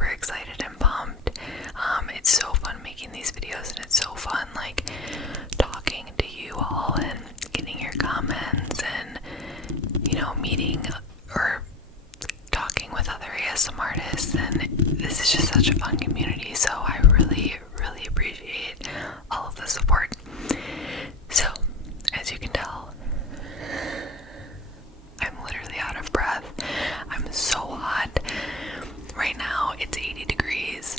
super excited and pumped. It's so fun making these videos, and it's so fun like talking to you all and getting your comments and, you know, meeting or talking with other ASM artists. And this is just such a fun community, so I really appreciate all of the support. So as you can tell, I'm literally out of breath. I'm so hot. Right now it's 80 degrees.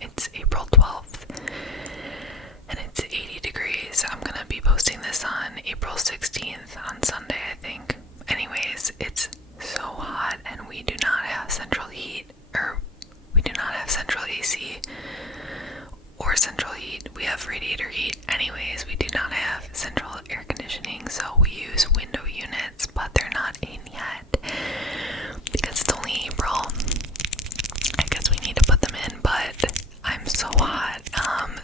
It's April 12th and it's 80 degrees. I'm gonna be posting this on April 16th on Sunday, I think. Anyways, it's so hot, and we do not have central heat, or we do not have central AC or central heat. We have radiator heat. Anyways, we do not have central air conditioning, so we use window units, but they're not in yet because it's only April. I guess we need to put them in, but I'm so hot.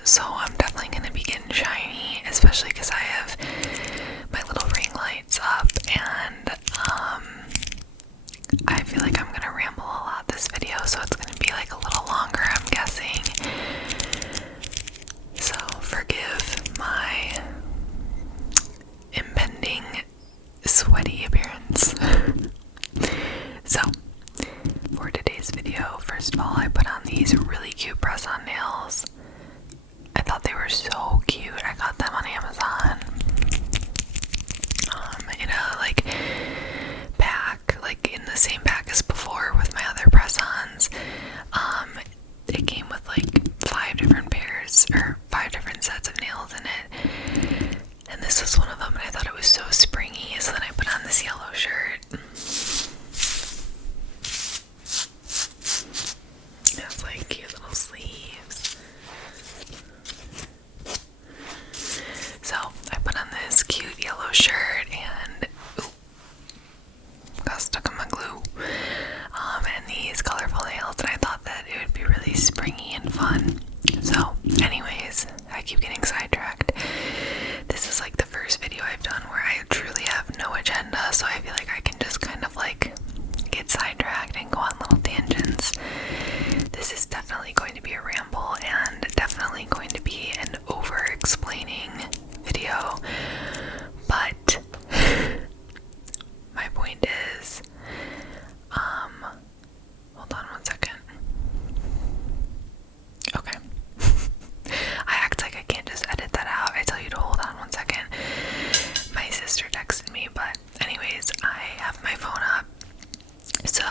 So I'm definitely gonna be getting shiny, especially because I have my little ring lights up, and I feel like I'm gonna ramble a lot this video, so it's gonna be like a little longer, I'm guessing. So forgive my impending sweaty appearance. So for today's video, first of all, I put on these really cute press-on nails. I thought they were so cute. I got them on Amazon. In a like pack, like in the same pack as before with my other press-ons. It came with like 5 different pairs or 5 different sets of nails in it, and this was one of them, and I thought it was so springy. So then I put on this yellow shirt. It has like cute little sleeves. So I put on this cute yellow shirt and got stuck in my glue. And these colorful nails, and I thought that it would be really springy and fun. So anyways, I keep getting sidetracked. This is like the first video I've done where I truly have no agenda, so I feel like I can just kind of like get sidetracked and go on little tangents. This is definitely going to be a ramble and definitely going to be an over-explaining video, but my point is, hold on one second. Okay. I act like I can't just edit that out. I tell you to hold on one second. My sister texted me, but anyways, I have my phone up. So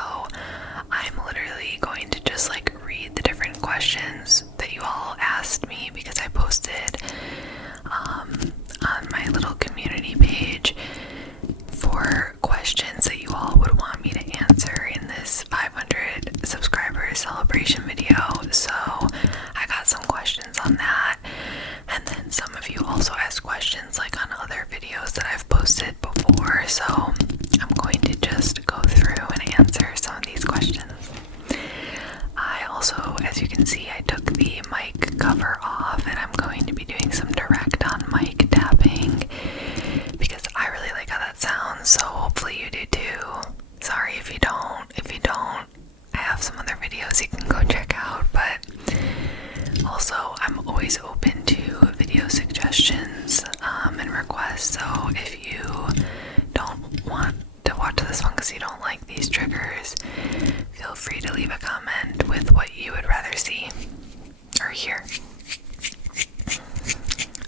I'm literally going to just like read the different questions that you all asked me, because I posted on my little community page for questions that you all would want me to answer in this 500 subscribers celebration video. So I got some questions on that, and then some of you also asked questions like on other videos that I've posted before, so I'm going to just go through and answer some of these questions. I also, as you can see, I took the mic cover off, and I'm going to be doing some direct on mic tapping because I really like how that sounds, so hopefully you do too. Sorry if you don't. I have some other videos you can go check out, but also I'm always open to video suggestions and requests, so if you don't want to watch this one because you don't like these triggers, feel free to leave a comment with what you would rather see or hear.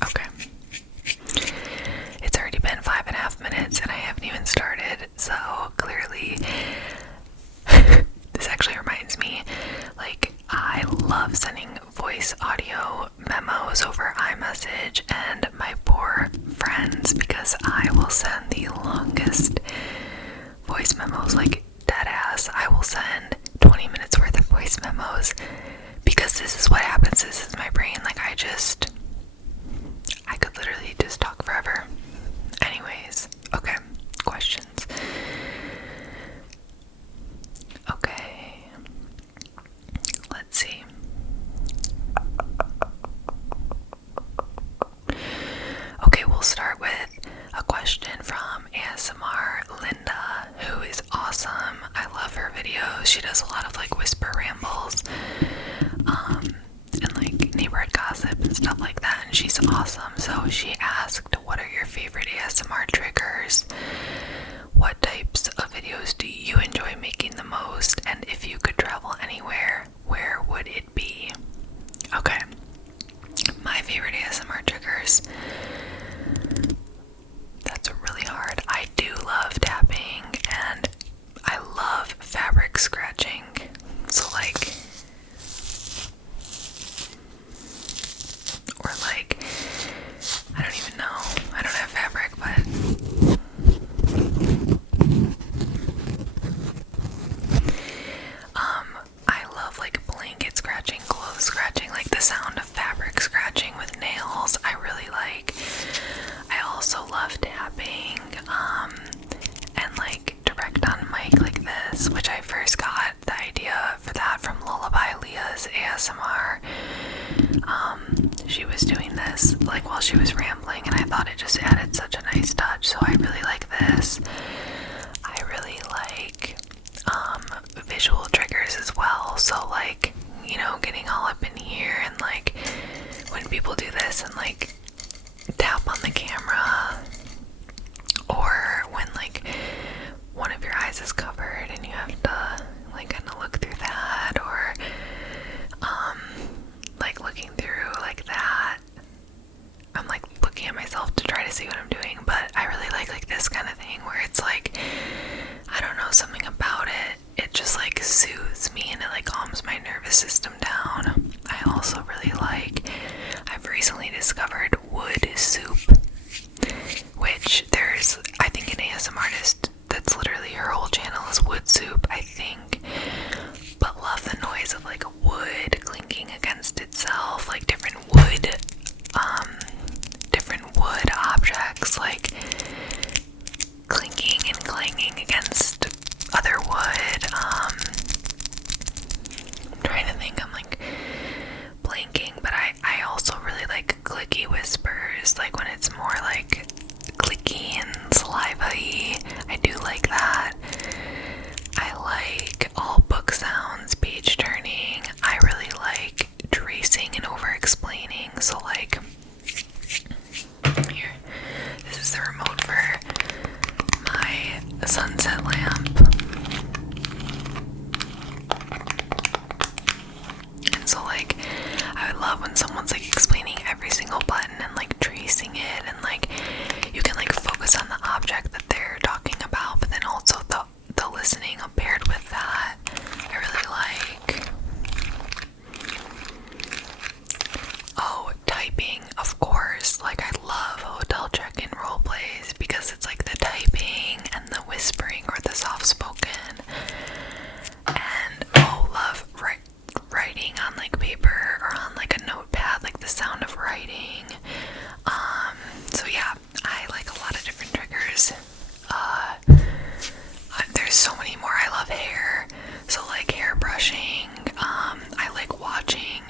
Okay. It's already been 5.5 minutes and I haven't even started, so clearly this actually reminds me, like, I love sending voice audio memos over iMessage, and my poor friends, because I will send the longest voice memos, like dead ass. I will send 20 minutes worth of voice memos because this is what happens. This is my brain. Like, I could literally just talk forever. Anyways, okay, questions. Okay, let's see. Okay, we'll start with a question from ASMR Linda, who is awesome. I love her videos. She does a lot of like whisper rambles, and like neighborhood gossip and stuff like that, and she's awesome. So she asked, what are your favorite ASMR triggers? What types of videos do you enjoy making the most? And if you could travel anywhere, where would it be? Okay, my favorite ASMR triggers. That's really hard. I do love tapping and I love fabric scratching. So like, or like, I don't even know. I don't have fabric, but I love like blanket scratching, clothes scratching, like the sound of fabric scratching with nails. I really like. I also love tapping, and like direct on mic like this, which I first got the idea for that from Lullaby Leah's ASMR. She was doing this like while she was rambling, and I thought it just added such a nice touch, so I really like this. I really like visual triggers as well, so like, you know, getting all up in here and like when people do this and like tap on the camera, or when like one of your eyes is covered and you have to like kind of look through that, or like looking through like that. I'm like looking at myself to try to see what I'm doing, but I really like this kind of thing where it's like, I don't know, something about it, it just like soothes me and it like calms my nervous system down. I also really like, I've recently discovered wood soup, which there's, I think, an ASMR artist that's literally her whole channel is wood soup, I think, but love the noise of like wood clinking against itself, like different wood objects like clinking and clanging against other wood. I'm trying to think, I'm like blanking, but I also really like clicky whispers, like when it's more like clicky and saliva-y. I do like that. I like all book sounds, page turning. I really like tracing and over explaining, so like here, this is the remote for my sunset lamp, and so like I would love when someone's like explaining every single button and like tracing it, and like you can like focus on the object that they're talking about, but then also the listening paired with that. I really like. Oh, typing, of course. Like I love hotel check-in role plays because it's like the typing and the whispering or the soft-spoken, and love writing on like paper or on like a notepad, like the sound of writing. So yeah, I like a lot of different triggers. There's so many more. I love hair, so like hair brushing. I like watching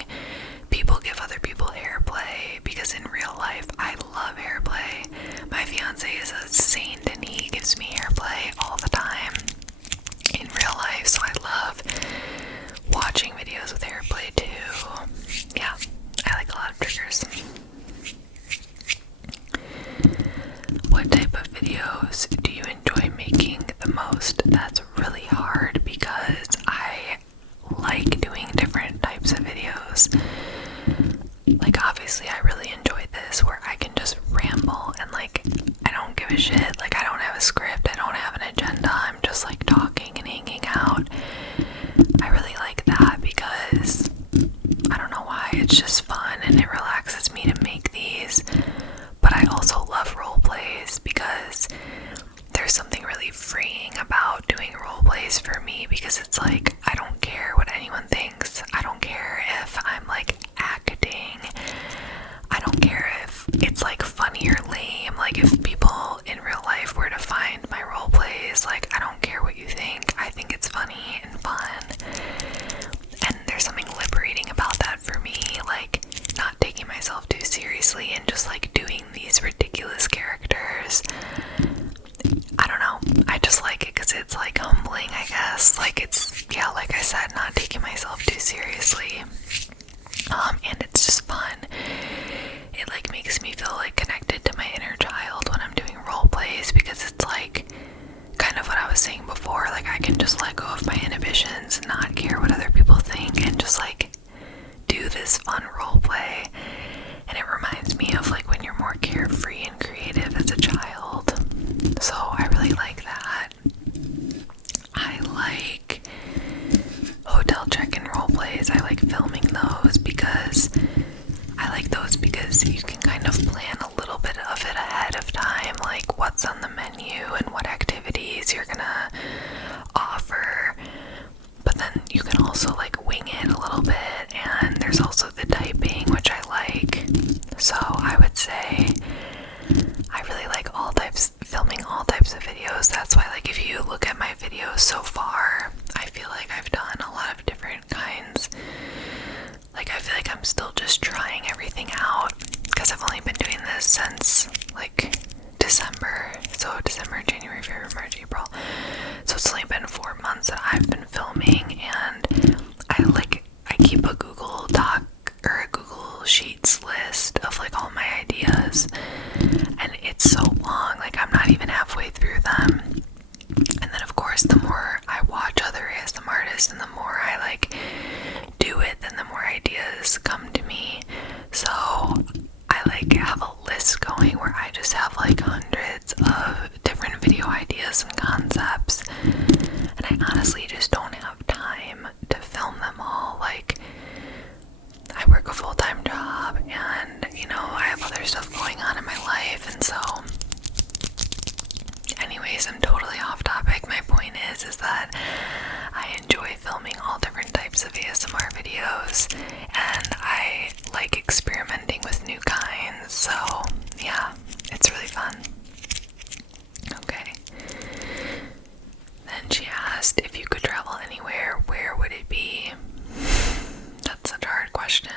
people give other people hair play, because in real life I love hair play. My fiance is a saint and he gives me hair play all the time in real life, so I love watching videos with hair play too. Yeah, I like a lot of triggers. What type of videos do you enjoy making the most? That's really hard because I like doing different types of videos. Like obviously I really enjoy this where I can just ramble and like I don't give a shit, like I don't have a script, I don't have an agenda, I'm just like talking and hanging out. I really like that because I don't know why, it's just fun and it relaxes me to make these. But I also love role plays because there's something really freeing about doing role plays for me, because it's like I don't care what anyone thinks. I don't care if I'm like acting. I don't care if it's like funny or lame. Like if people in real life were to find my role plays, like I don't care what you think. I think it's funny and fun. And there's something liberating about that for me, like not taking myself too seriously and just like doing these ridiculous characters. I don't know, I just like it because it's like humbling, I guess. Like it's of ASMR videos, and I like experimenting with new kinds, so yeah, it's really fun. Okay. Then she asked, if you could travel anywhere, where would it be? That's such a hard question.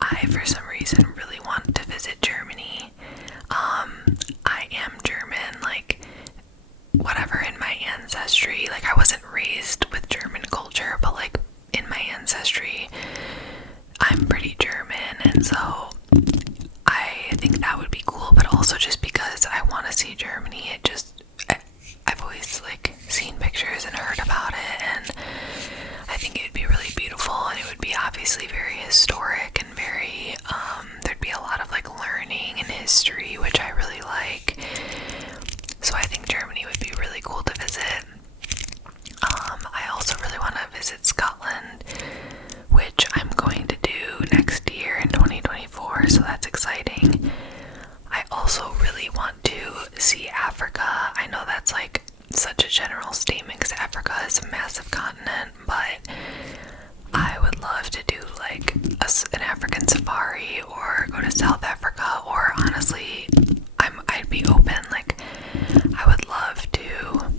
I, for some reason, really want to visit Germany. I am German, like, whatever in my ancestry. Like, I wasn't raised with German culture, but, like, in my ancestry, I'm pretty German, and so I think that would be cool, but also just because I want to see Germany. I've always, like, seen pictures and heard about it, and I think it would be really beautiful, and it would be obviously very historic and very, there'd be a lot of, like, learning and history, which I really like. So I think Germany would be really cool to visit. I also really want to visit Scotland, which I'm going to do next year in 2024, so that's exciting. I also really want to see Africa. I know that's like such a general statement because Africa is a massive continent, but I would love to do like an African safari or go to South Africa, or honestly, I'd be open. Like, I would love to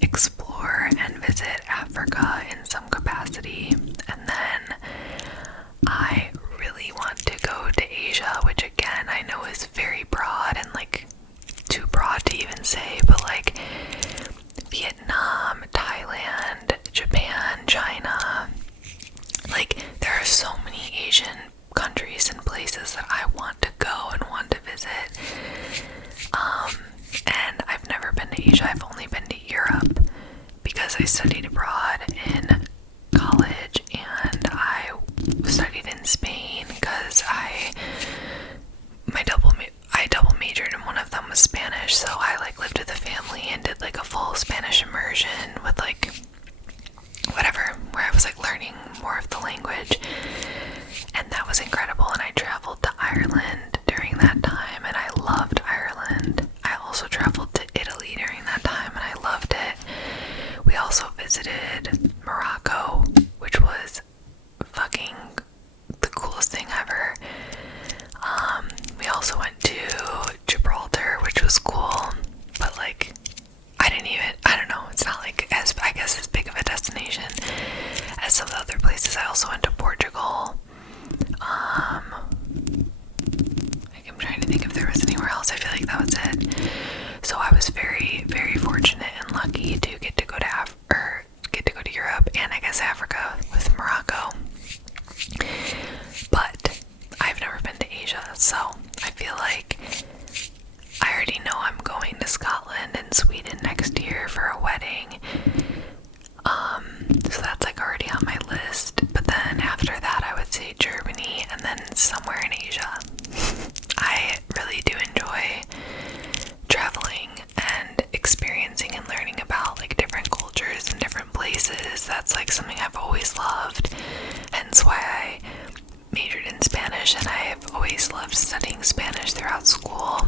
explore and visit Africa in some capacity, and then I really want to go to Asia, which again I know is very broad and like too broad to even say, but like Vietnam, Thailand, Japan, China, like there are so many Asian countries and places that I want to go and want to visit. And I've never been to Asia. I've only been to Europe because I studied abroad in college, and I studied in Spain because I double majored, and one of them was Spanish, so I like lived with a family and did like a full Spanish immersion with like whatever, where I was like learning more of the language, and that was incredible. And I traveled to Ireland during that time, and I loved Ireland. I also traveled to Italy during that time, and I loved it. We also visited Morocco, which was fucking the coolest thing ever. We also went to Gibraltar, which was cool, but like I don't know, it's not like as, I guess, as big of a destination as some of the other places. I also went to Portugal. Like, I'm trying to think if there was anywhere else. I feel like that was it. So I was very, very fortunate and lucky to get to go to Europe, and I guess Africa with Morocco. But I've never been to Asia, so I feel like I already know I'm going to Scotland and Sweden next year for a wedding. So that's like already on my list. But then after that, I would say Germany, and then somewhere in Asia. I really do enjoy traveling and experiencing and learning about like different cultures and different places. That's like something I've always loved, hence why I majored in Spanish, and I've always loved studying Spanish throughout school,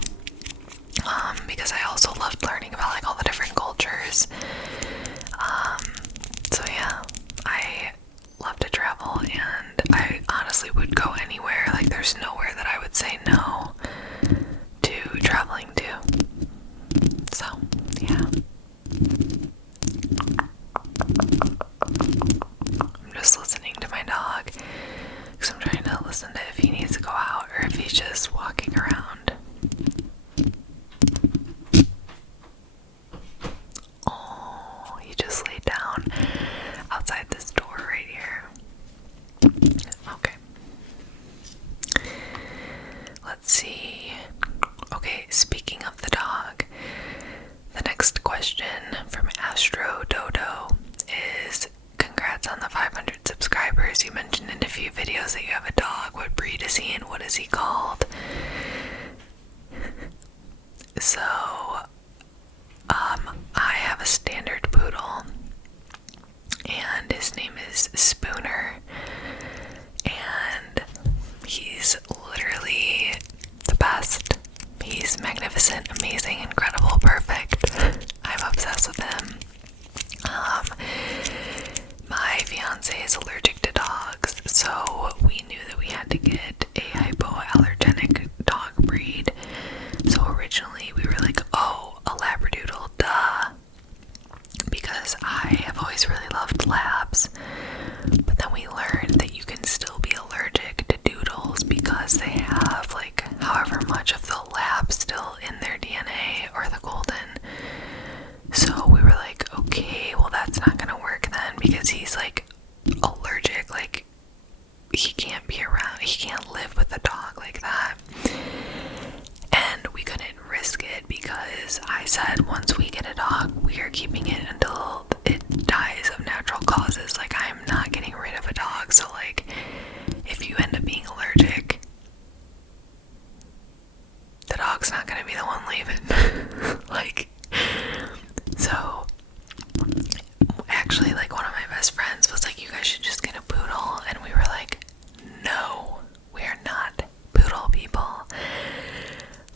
because I also loved learning about like all the different cultures. So yeah, I love to travel, and I honestly would go anywhere. Like, there's nowhere that I would say no to traveling to. So yeah, I'm just listening to my dog because I'm trying to listen to if he needs to go out or if he's just walking around. Oh, he just laid down outside this door right here. Okay. Let's see. Okay, speaking of the dog, the next question from Astro Dodo is, congrats on the 500 subscribers. You mentioned in a few videos that you have a dog. What breed is he and what is he called? So, I have a standard poodle, and his name is Spooner, and he's literally the best. He's magnificent, amazing, incredible, perfect. I'm obsessed with him. My fiance fiance is allergic to dogs, so we knew that we had to get a hypoallergenic dog breed. So originally we were like, oh, a Labradoodle, duh, because I have always really loved labs. But then we learned that you can still be allergic to doodles because they have like however much of the lab still in their DNA, or the golden. So we were like, okay, well that's not gonna work then, because he's like allergic, like he can't be around, he can't live with a dog like that. And we couldn't risk it because I said once we get a dog, we are keeping it until it dies of natural causes. Like, I'm not getting rid of a dog, so like if you end up being allergic, the dog's not gonna be the one leaving. Like, so actually, like, one of my best friends was like, you guys should just get a poodle, and we were like, no, we are not poodle people,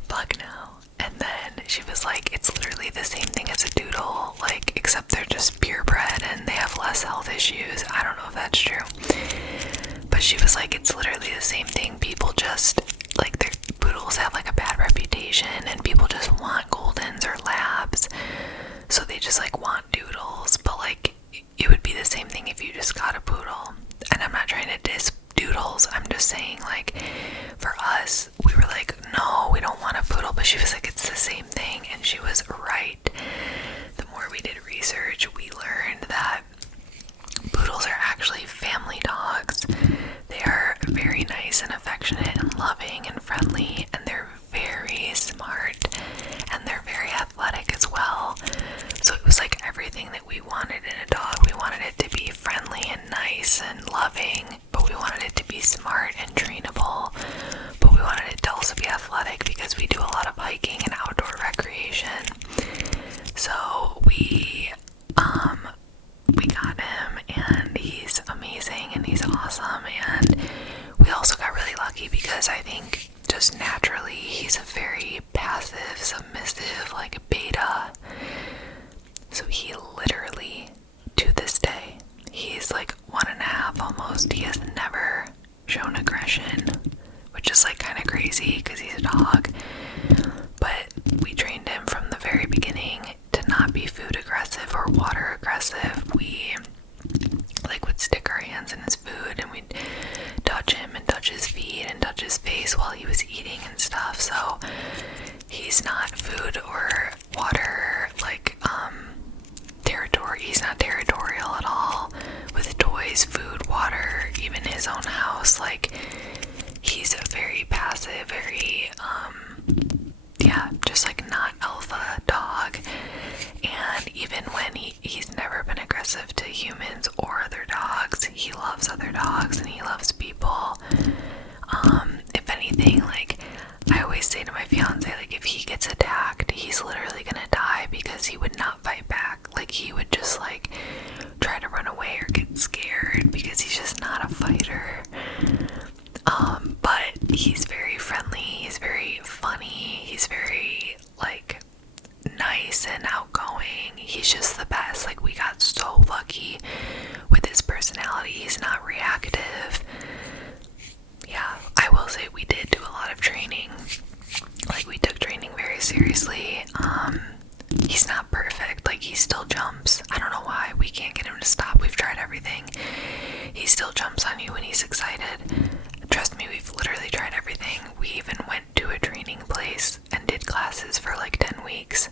fuck no. And then she was like, it's literally the same thing as a doodle, like, except they're just purebred and they have less health issues. I don't know if that's true, but she was like, it's literally the same thing. People just, like, their poodles have like a bad reputation, and people just want goldens or labs, so they just like want doodles. But like, it would be the same thing if you just got a poodle. And I'm not trying to diss doodles, I'm just saying, like, for us, we were like, no, we don't want a poodle. But she was like, it's the same thing, and she was right. The more we did research, we learned that poodles are actually family dogs. They are very nice and affectionate and loving and friendly, and they're very smart, and they're very athletic as well. So it was like everything that we wanted in a dog. We wanted it to be friendly and nice and loving, but we wanted it to be smart and trainable, but we wanted it to also be athletic because we do a lot of hiking and outdoor recreation. So we got him, and he's amazing and he's awesome. And we also got really lucky because I think just naturally he's a very passive, submissive, like beta. So he literally, to this day, he's like 1.5 almost, he has never shown aggression, which is like kind of crazy because he's a dog. But we trained him from the very beginning to not be food aggressive or water aggressive. We like would stick our hands in his food, and we'd touch him and touch his feet and touch his face while he was eating and stuff. So he's not food or water like territory. He's not territorial at all with toys, food, water, even his own house. Like, he's a very passive, very yeah, just like not alpha dog. And even when he's never been aggressive to humans or other dogs, he loves other dogs and he loves people. If anything, like, I always say to my fiance, like, if he gets attacked, he's literally gonna die because he would not fight back. Like, he would just like try to run away or get scared because he's just not a fighter. But he's very friendly, he's very funny, he's very like nice and outgoing. He's just the best. Like, we got so lucky with his personality. He's not reactive. Yeah, I will say we did do a lot of training. Like, we took training very seriously. He's not perfect. Like, he still jumps. I don't know why we can't get him to stop. We've tried everything. He still jumps on you when he's excited. Trust me, we've literally tried everything. We even went to a training place and did classes for like 10 weeks.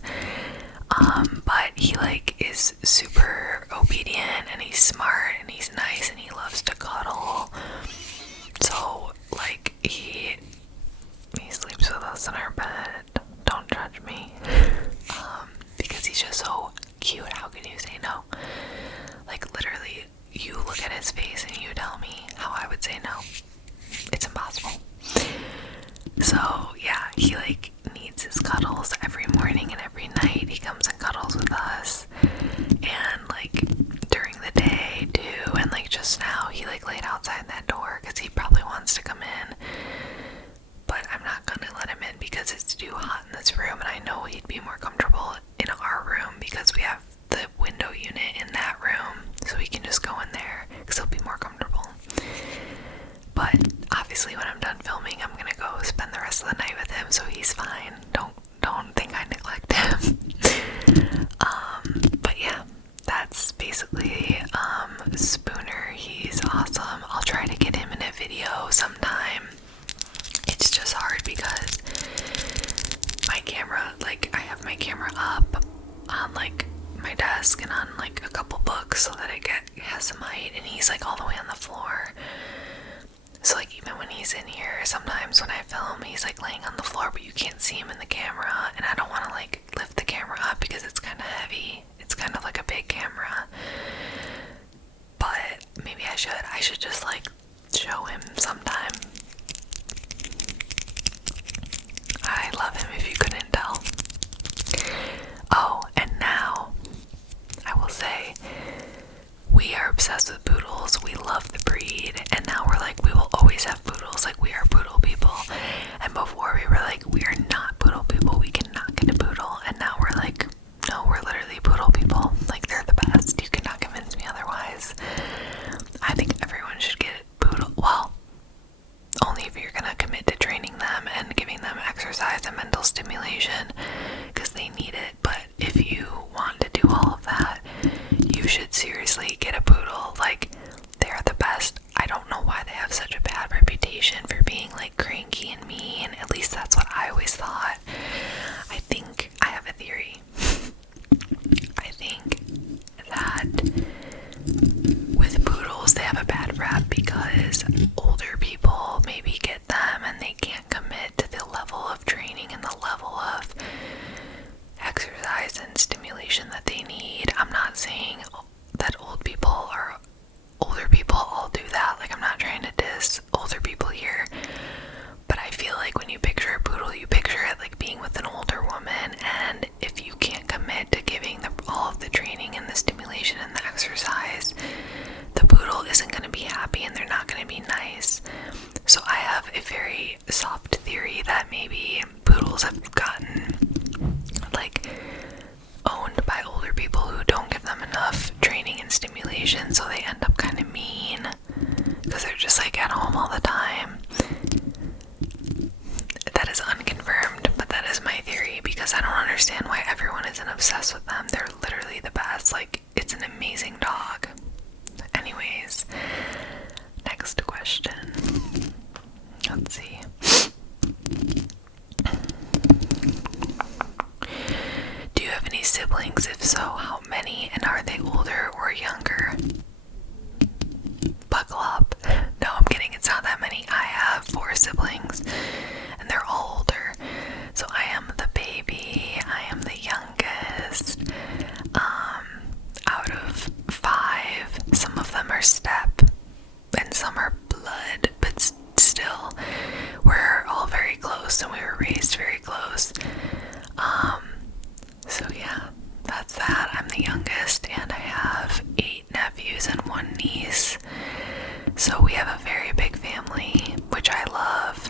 But he like is super obedient, and he's smart, and he's nice, and he loves to cuddle. So like he sleeps with us in our bed. Don't judge me. Because he's just so cute. How can you say no? Like, literally, you look at his face and you tell me how I would say no. It's impossible. So yeah, he like needs his cuddles every morning and every night. He comes and cuddles with us, and like during the day too. And like just now, he like laid outside that door because he probably wants to come in, but I'm not gonna let him in because it's too hot in this room, and I know he'd be more comfortable in our room because we have the window unit in that room, so he can just go in there because he'll like has some height, and he's like all the way on the floor. So like even when he's in here, sometimes when I film, he's like laying on the floor, but you can't see him in the camera, and I don't want to like lift the camera up because it's kind of heavy. It's kind of like a big camera. But maybe I should just like show him sometime. I love him, if you couldn't tell. Oh, and now I will say we are obsessed with poodles. We love the breed, and now we're like, we will always have poodles. Like, we are poodle people. And before we were like, we are not poodle people. We cannot get a poodle. And now we're like, no, we're literally poodle people. Like, they're the best. You cannot convince me otherwise. I think everyone should get poodle. Well, only if you're gonna commit to training them and giving them exercise and mental stimulation, because they need it. But if you want to do all of that, you should seriously get a poodle. Like, they're the best. I don't know why they have such a bad reputation for being like cranky and mean. At least that's what I always thought. I think I have a theory. I think that with poodles, they have a bad rap because older people maybe get them and they can't commit to the level of training and the level of exercise and stimulation that they need. I'm not saying that older people all do that. Like, I'm not trying to diss older people here, but I feel like when you picture a poodle, you picture it like being with an older woman, and if you can't commit to giving all of the training and the stimulation and the exercise, the poodle isn't going to be happy and they're not going to be nice. So I have a very soft theory that maybe poodles have gotten like owned by older people who don't give them enough training and stimulation, so they end up kind of mean because they're just like at home all the time. That is unconfirmed, but that is my theory, because I don't understand why everyone isn't obsessed with them. They're literally the best. Like, it's an amazing dog. Anyways, next question. Let's see. Do you have any siblings? If so, how many? And are they older or younger? Buckle up. No, I'm kidding. It's not that many. I have 4 siblings, and they're all older. So I am the baby. I am the youngest. Out of 5, some of them are step, and some are blood, but still, we're all very close, and we were raised very close. So yeah, that's that. I'm the youngest, and I have 8 nephews and 1 niece. So we have a very big family, which I love.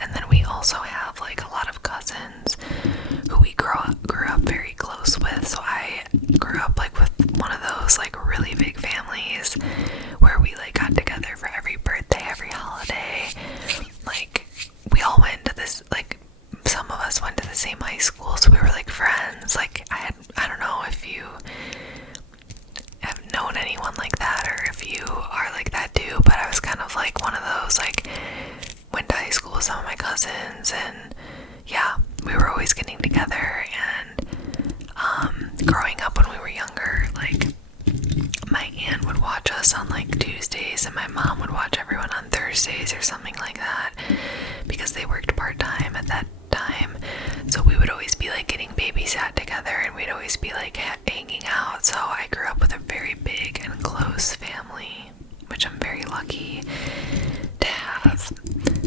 And then we also have like a lot of cousins who we grew up very close with. So I grew up like with one of those like really big families where we like got together for every birthday, every holiday. Like, we all went to this, like, some of us went to the same high school, so we were like friends. Like, I don't know if you have known anyone like that or if you are like that too, but I was kind of like one of those, like, went to high school with some of my cousins, and yeah, we were always getting together. And growing up when we were younger, like, my aunt would watch us on like Tuesdays, and my mom would watch everyone on Thursdays or something like that, because they worked part-time at that time. So we would always be like getting babysat together, and we'd always be like hanging out. So I grew up with a very big and close family, which I'm very lucky to have.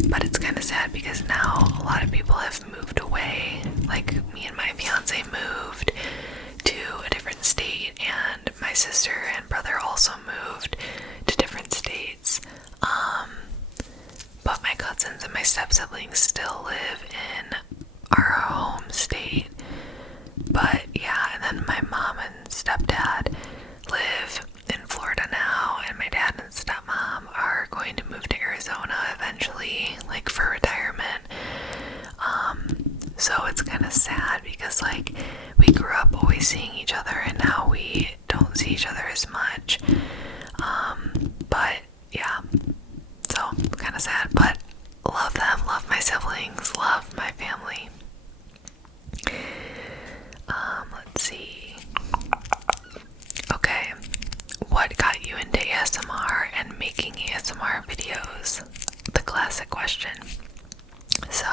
But it's kind of sad because now a lot of people have moved away. Like, me and my fiance moved to a different state, and my sister and brother also moved to different states. But my cousins and my step-siblings still live in our home state. But yeah, and then my mom and stepdad live in Florida now, and my dad and stepmom are going to move to Arizona eventually, like, for retirement. So it's kind of sad because, like, we grew up always seeing each other, and now we don't see each other as much. But yeah, so kind of sad, but love them, love my siblings, love my family. Let's see. Okay, what got you into ASMR and making ASMR videos? The classic question. So,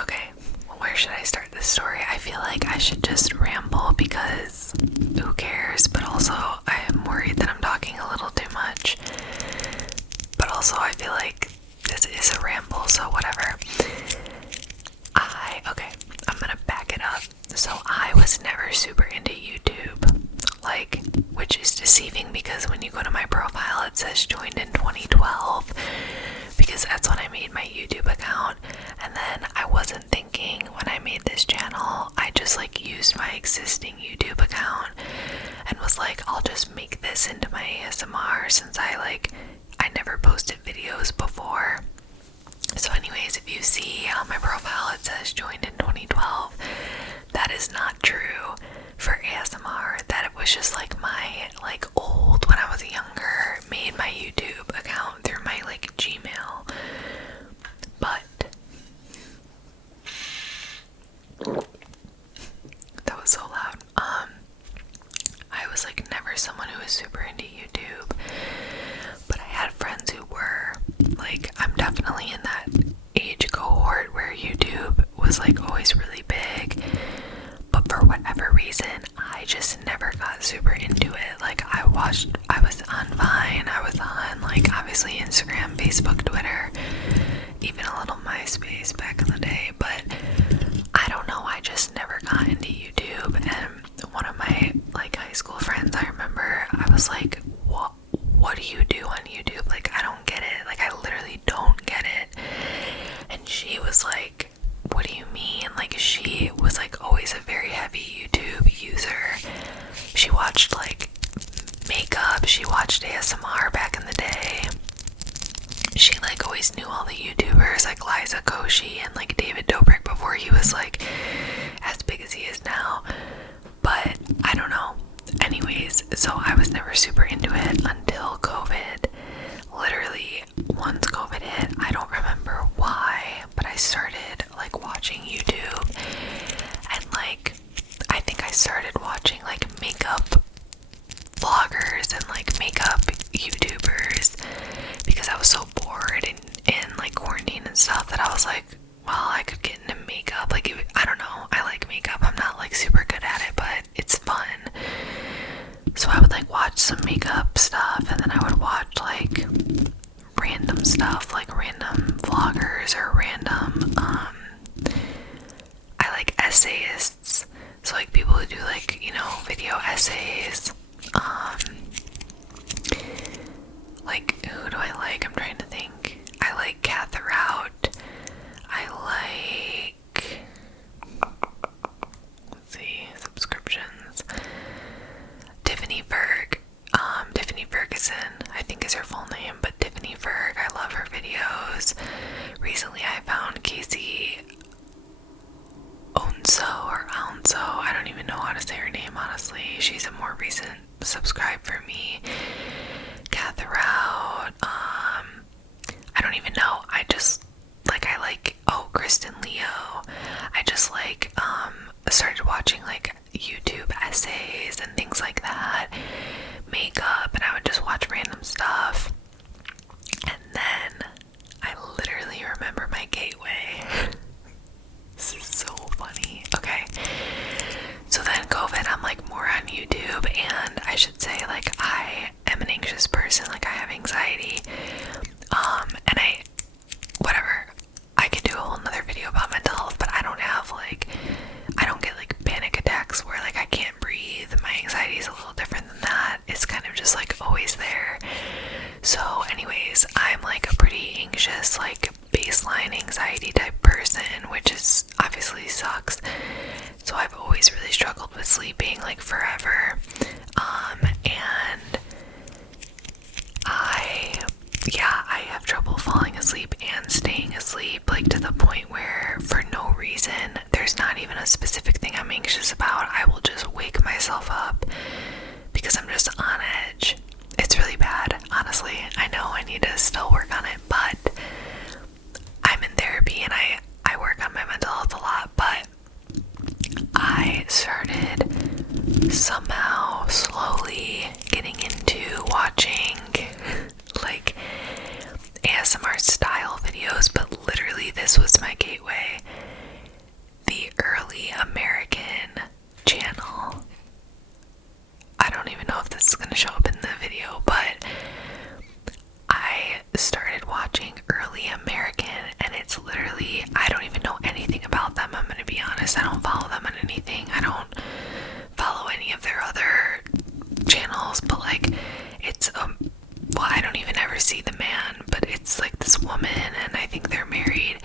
okay, well, where should I start this story? I feel like I should just ramble because who cares? But also, I am worried that I'm talking a little too much. But also, I feel like this is a ramble, so whatever. Okay, I'm gonna back it up. So I was never super into YouTube, like, which is deceiving because when you go to my profile it says joined in 2012 because that's when I made my YouTube account. And then I wasn't thinking when I made this channel, I just like used my existing YouTube account and was like, I'll just make this into my ASMR since I never posted videos before. So anyways, if you see on my profile it says joined in 2012, that is not true for ASMR. That it was just like my old, when I was younger, made my YouTube account through my Gmail. But that was so loud. I was never someone who was super into YouTube, but I had friends who were. I'm definitely in that age cohort where YouTube was always really big, but for whatever reason I just never got super into it. I was on Vine, I was on obviously Instagram, Facebook, Twitter, even a little MySpace back in the day, but I don't know, I just never got into YouTube. And one of my high school friends, I remember, I was like, what do you do on YouTube? I don't get it. I literally don't get it. And she was like, what do you mean? She was always a very heavy YouTube user. She watched makeup, she watched ASMR back in the day. She always knew all the YouTubers Liza Koshy and David Dobrik before he was as big as he is now. But I don't know. Anyways, so I was never super into it until COVID. Literally, once COVID hit, I don't remember why, but I started watching YouTube, and I think I started watching makeup vloggers and makeup YouTubers because I was so bored in quarantine and stuff that I was like, well, I could get into makeup. I don't know, I like makeup. I'm not super good at it, but it's fun. So I would watch some makeup stuff, and then I would watch random stuff, random vloggers or random I like essayists. So people who do video essays. Who do I like? I'm trying to think. I like Kat the Route. I like, let's see, subscriptions. Tiffany Ferguson, I think is her full name, but Tiffany Ferg, I love her videos. Recently I found Casey Onso or Onso, I don't even know how to say her name, honestly. She's a more recent subscribe for me. Kat the Route, I don't even know, I just Kristen Leo. I just started watching YouTube essays and things like that, makeup, and I would just watch random stuff. And then I literally remember my gateway. This is so funny. Okay, so then COVID, I'm more on YouTube, and I should say I am an anxious person. I have anxiety, and whatever, I could do a whole nother video about mental health, but I don't have I don't get panic attacks where I can't breathe. My anxiety is a little different than that. It's kind of just always there. So anyways, I'm a pretty anxious baseline anxiety type person, which is obviously sucks. So I've always really struggled with sleeping forever, and I have trouble falling asleep and staying asleep, to the point where for no reason, there's not even a specific thing I'm anxious about, I will just wake myself up because I'm just on edge. It's really bad, honestly. I know I need to still work on it, but I'm in therapy and I work on my mental health a lot. But I started somehow slowly getting into watching like ASMR style videos, but literally this was my gateway. The Early American channel. I don't even know if this is going to show up in the video, but I started watching Early American, and it's literally, I don't even know anything about them, I'm going to be honest. I don't follow them on anything. I don't follow any of their other channels, but like, it's well, I don't even ever see the man, but it's like this woman, and I think they're married,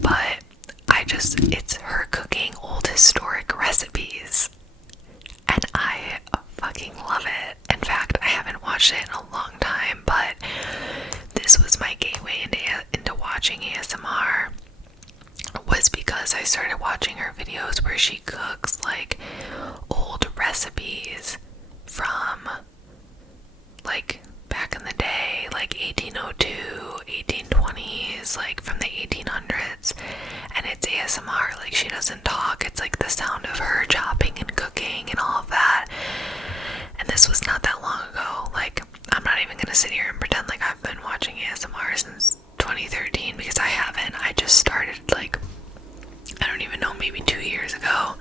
but it's her cooking old historic recipes, and I fucking love it. In fact, I haven't watched it in a long time, but this was my gateway into watching ASMR, was because I started watching her videos where she cooks like old recipes from like back in the day, like 1802, 1820s, like from the 1800s, and it's ASMR. Like, she doesn't talk, it's like the sound of her chopping and cooking and all of that. And this was not that long ago. Like, I'm not even gonna sit here and pretend like I've been watching ASMR since 2013, because I haven't. I just started, like, I don't even know, maybe 2 years ago.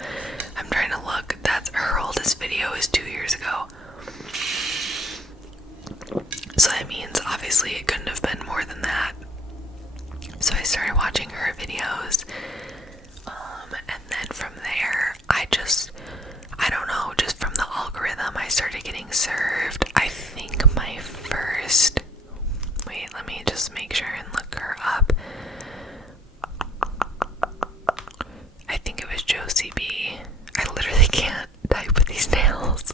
I'm trying to look. That's her oldest video is 2 years ago. So that means obviously it couldn't have been more than that. So I started watching her videos, and then from there, I don't know, just from the algorithm, I started getting served. I think my first, wait, let me just make sure and look her up. I think it was Josie B. I literally can't type with these nails.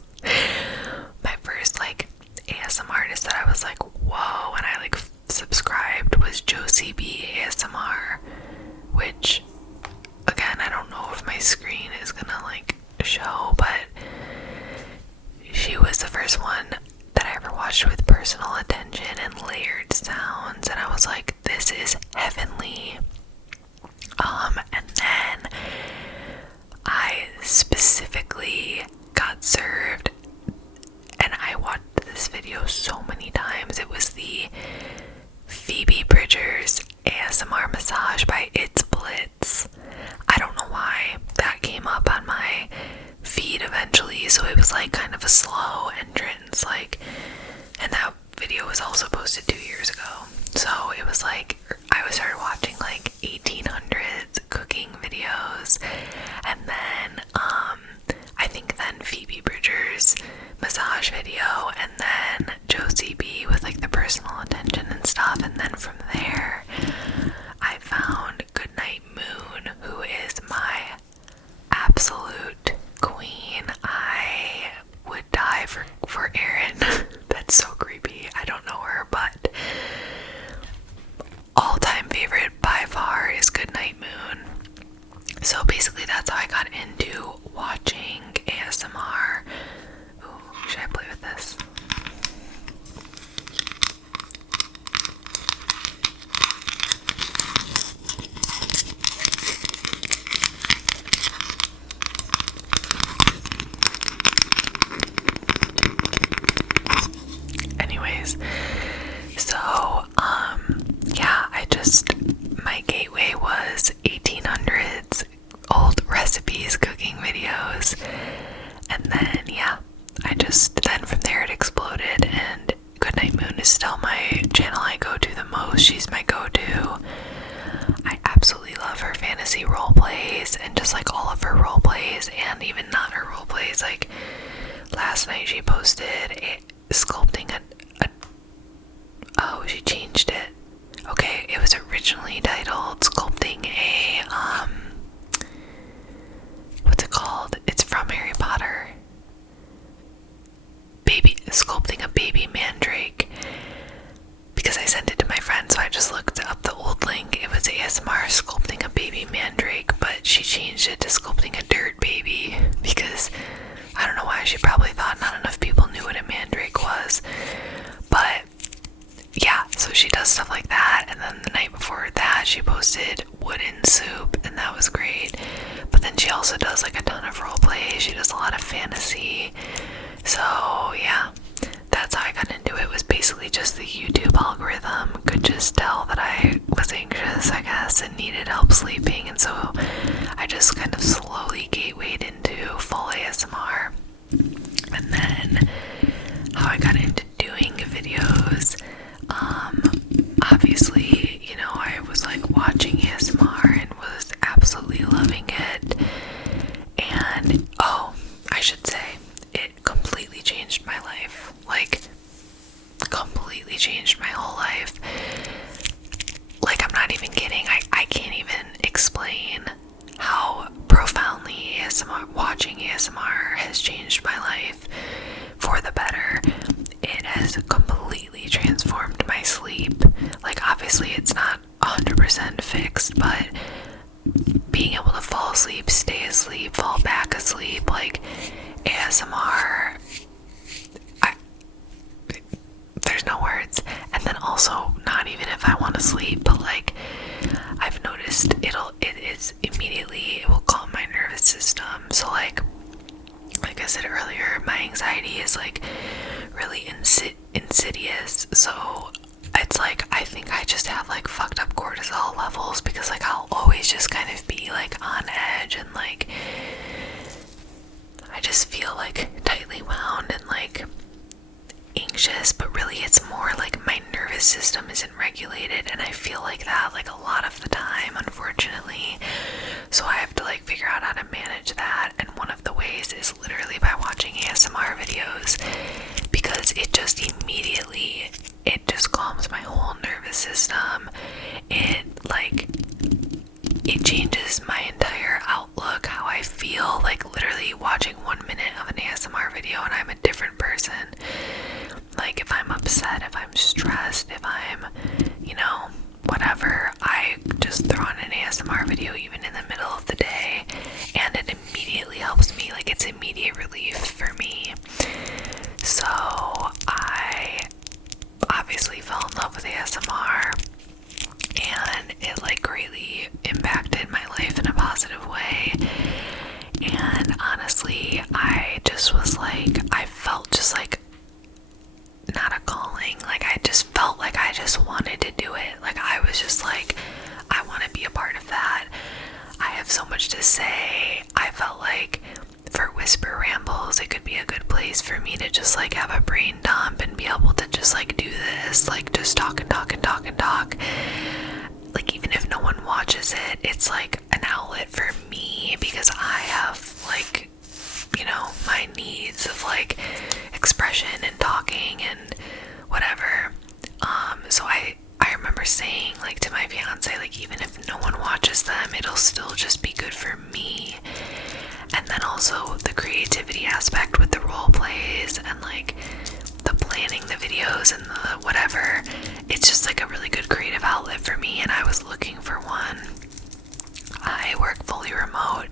My first, like, ASMR artist that I was like, whoa, and I like subscribed was Josie B ASMR, which, again, I don't know if my screen is gonna like show, but she was the first one that I ever watched with personal attention and layered sounds, and I was like, this is heavenly. And then I specifically got served, and I watched this video so many times. It was the Phoebe Bridgers ASMR massage by It's Blitz. I don't know why that came up on my feed eventually, so it was like kind of a slow entrance, like, and that video was also posted 2 years ago. So it was like, I started watching like 1800s cooking videos, and then I think then Phoebe Bridgers massage video, and then Josie B with like the personal attention and stuff, and then from there I found Goodnight Moon, who is my absolute queen. I would die for Erin. That's so creepy. I don't know her, but all-time favorite by far is Goodnight Moon. So basically that's how I got into watching ASMR. Ooh, should I play with this? Anyways, so yeah, my gateway was 1800s old recipes, cooking videos, and then yeah, then from there it exploded, and Goodnight Moon is still my channel I go to the most. She's my go-to. I absolutely love her fantasy role plays, and just like all of her role plays, and even not her role plays. Like last night she posted sculpting oh, she changed it. Okay, it was originally titled sculpting a what's it called? It's from Harry Potter. Sculpting a baby mandrake, because I sent it to my friend, so I just looked up the old link. It was ASMR sculpting a baby mandrake, but she changed it to sculpting a dirt baby, because I don't know why. She probably thought not enough people knew what a mandrake was. But yeah, so she does stuff like that, and then the night before that she posted wooden soup, and that was great. But then she also does like a ton of role play. She does a lot of fantasy basically just the YouTube algorithm could just tell that I was anxious, I guess, and needed help sleeping, and so I just kind of slowly gatewayed into full ASMR. And then how I got into doing videos, obviously, you know, I was like watching ASMR and was absolutely loving it. And oh, I should say, it completely changed my life. Like, completely changed my whole life. Like, I'm not even kidding. I can't even explain how profoundly watching ASMR has changed my life for the better. It has completely transformed my sleep. Like, obviously it's not 100% fixed, but being able to fall asleep, stay asleep, fall back asleep, like ASMR, there's no words. And then also, not even if I want to sleep, but like, I've noticed it will calm my nervous system. So like I said earlier, my anxiety is like really insidious. So it's like, I think I just have like fucked up cortisol levels, because like I'll always just kind of be like on edge, and like I just feel like tightly wound and like anxious, but really it's more like my nervous system isn't regulated, and I feel like that like a lot of the time, unfortunately. So I have to like figure out how to manage that, and one of the ways is literally by watching ASMR videos, because it just calms my whole nervous system. It changes my entire outlook, how I feel. Like, literally watching 1 minute of an ASMR video and I'm a different person. Like, if I'm upset, if I'm stressed, if I'm, you know, whatever, I just throw on an ASMR video even in the middle of the day, and it immediately helps me. Like, it's immediate relief for me. So I obviously fell in love with ASMR, and it like greatly impacted my life in a positive way. And honestly, I just was like, I felt just like, not a calling, like I just felt like I just wanted to do it. Like, I was just like, I want to be a part of that. I have so much to say. I felt like for whisper rambles, it could be a good place for me to just like have a brain dump and be able to just like do this, like just talk and talk and talk and talk. Like, even if no one watches it, it's like an outlet for me, because I have like, you know, my needs of like expression and talking and whatever. So I remember saying like to my fiance, like, even if no one watches them, it'll still just be good for me. And then also the creativity aspect with the role plays and like the planning the videos and the whatever, it's just like a really good creative outlet for me, and I was looking for one. I work fully remote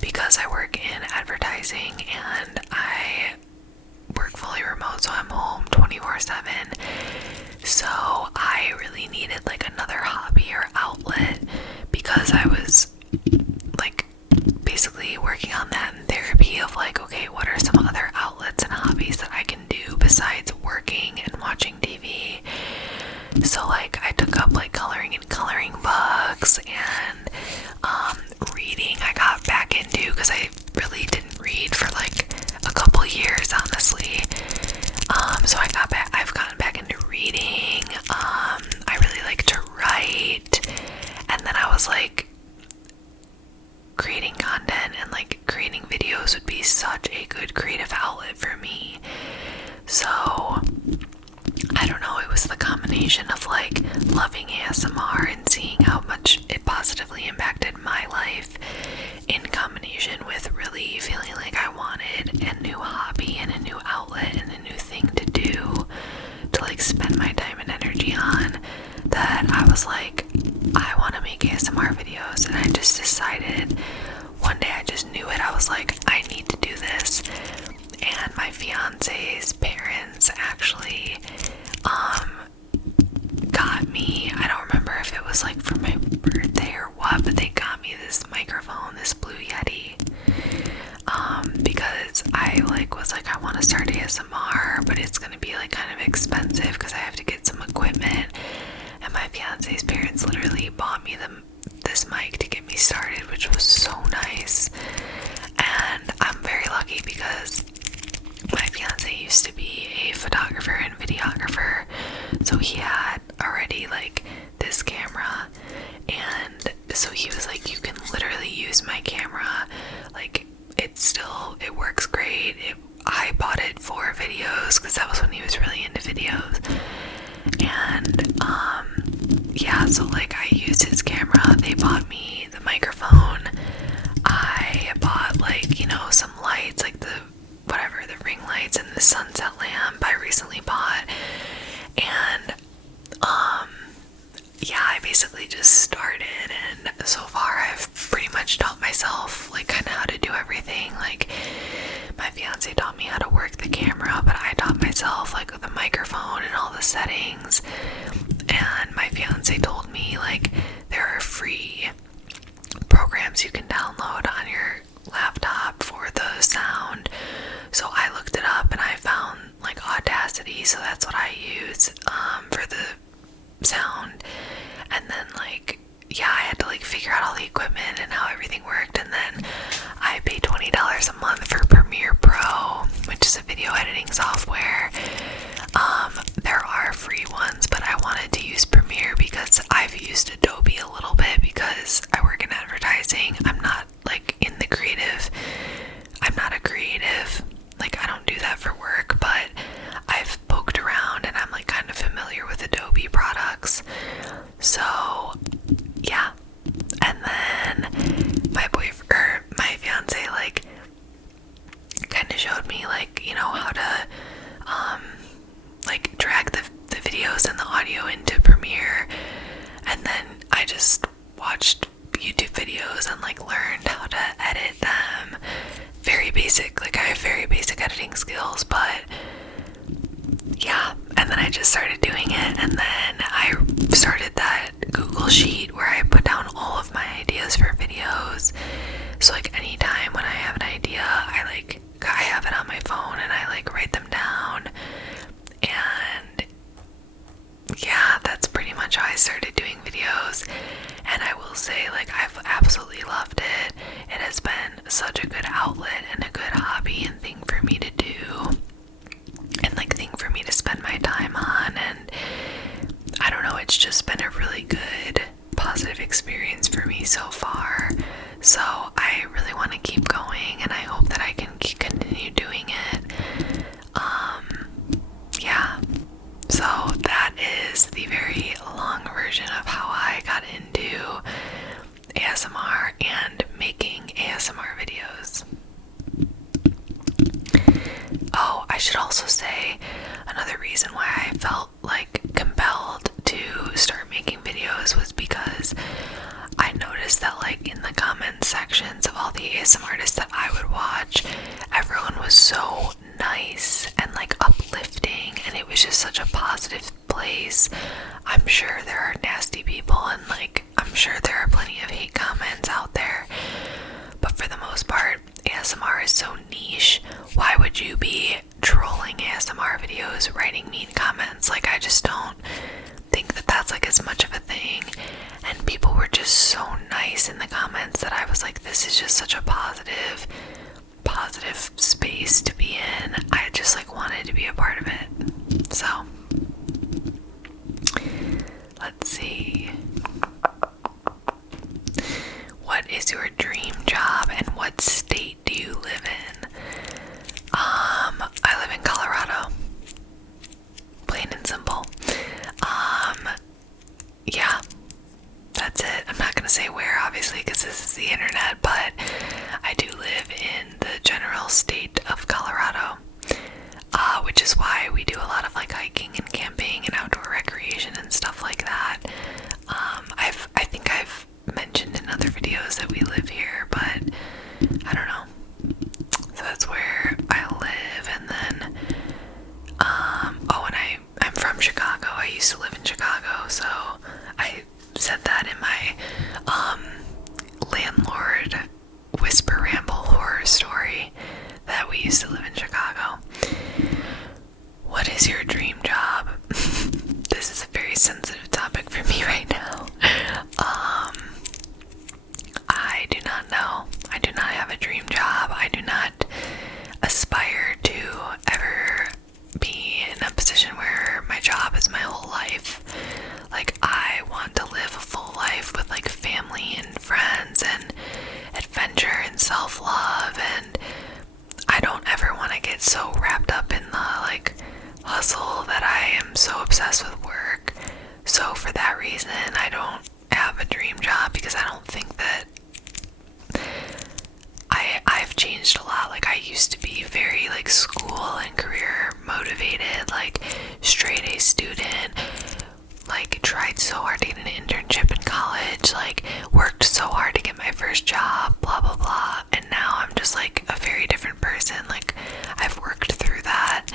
because I work in advertising, and I work fully remote, so I'm home 24/7. So I really needed like another hobby or outlet, because I was like basically working on that in therapy of like, okay, what are some other outlets and hobbies that I can do besides working and watching TV? So like I took up like coloring and coloring books, and reading I got back into, because I really didn't read for like a couple years, honestly. So I've gotten back into reading. I really like to write, and then I was like, creating content and like creating videos would be such a good creative outlet for me. So I don't know, it was the combination of like loving ASMR and seeing how much it positively impacted my life, in combination with really feeling like I wanted a new hobby and a new outlet and a new thing to do, to like spend my time and energy on, that I was like, I want to make ASMR videos. And I just decided one day, I just knew it, I was like, I need to do this. And my fiance's parents actually got me, I don't remember if it was like for my birthday or what, but they got me this microphone, this Blue Yeti, because I like was like, I want to start ASMR, but it's gonna be like kind of expensive because used to be a photographer and videographer, so he had already like this camera, and so he was like, you can literally use my camera, like it works great. I bought it for videos because that was when he was really into videos, and yeah, so like I used his camera. They bought me the microphone. I bought like, you know, some lights, like the ring lights and the sunset lamp I recently bought, and yeah, I basically just started, and so far I've pretty much taught myself like kind of how to do everything. Like my fiance taught me how to work the camera, but I taught myself like with the microphone and all the settings. And my fiance told me like there are free programs you can download on your laptop for the sound. So I looked it up and I found like Audacity, so that's what I use for the sound. And then like, yeah, I had to like figure out all the equipment and how everything worked, and then I paid $20 a month for Premiere Pro, which is a video editing software. There are free ones, but I wanted to use Premiere because I've used Adobe a little bit because I work in advertising. I'm not like in the creative. I'm not a creative. Like I don't do that for work, but I've poked around and I'm like kind of familiar with Adobe products. So yeah. And then my fiance like kind of showed me like, you know, how to like drag the videos and the audio into Premiere, and then I just watched YouTube videos and like learned how to edit them. Very basic, like I have very basic editing skills, but yeah, and then I just started doing it, and then I started that Google Sheet where I put down all of my ideas for videos. So like anytime when I have an idea, I have it on my phone and I like write them down. And yeah, that's pretty much how I started doing videos. And I will say, like, I've absolutely loved it. It has been such a good outlet and a good hobby and thing for me to do, and like thing for me to spend my time on. And I don't know, it's just been a really good positive experience for me so far. So I really want to keep going, and I hope that I can continue doing it. Yeah, so that is the very long version of how I got into ASMR and making ASMR videos. Oh, I should also say another reason why I felt like compelled to start making videos was because I noticed that like in the comment sections of all the ASMR artists that I would watch, everyone was so nice and like uplifting, and it was just such a positive place. I'm sure there are nasty people, and like I'm sure there are plenty of hate comments out there, but for the most part ASMR is so niche. Why would you be trolling ASMR videos, writing mean comments? Like I just don't think that that's like as much of a thing. And people were just so nice in the comments that I was like, this is just such a positive space to be in. I just like wanted to be a part of it. So let's see, what is your dream job and what state do you live in? I live in Colorado, plain and simple. Yeah, that's it. I'm not gonna say where, obviously, because this is the internet, but I do live in the general state of Colorado, which is why we do a lot of like hiking and camping and outdoor recreation and stuff like that. I think I've mentioned in other videos that we live here, but I don't know. So that's where I live, and then and I'm from Chicago. I used to live in Chicago, so I said that in my landlord whisper ramble horror story that we used to live in Chicago. What is your dream job? This is a very sensitive topic for me right now. I do not know. I do not have a dream job. I do not aspire to ever get so wrapped up in the like hustle that I am so obsessed with work. So for that reason, I don't have a dream job, because I don't think that I've changed a lot. Like, I used to be very like school and career motivated, like straight A student, like tried so hard to get an internship in college, like worked so hard to get my first job, blah blah blah. And now I'm just like a very different person. Like, I've worked through that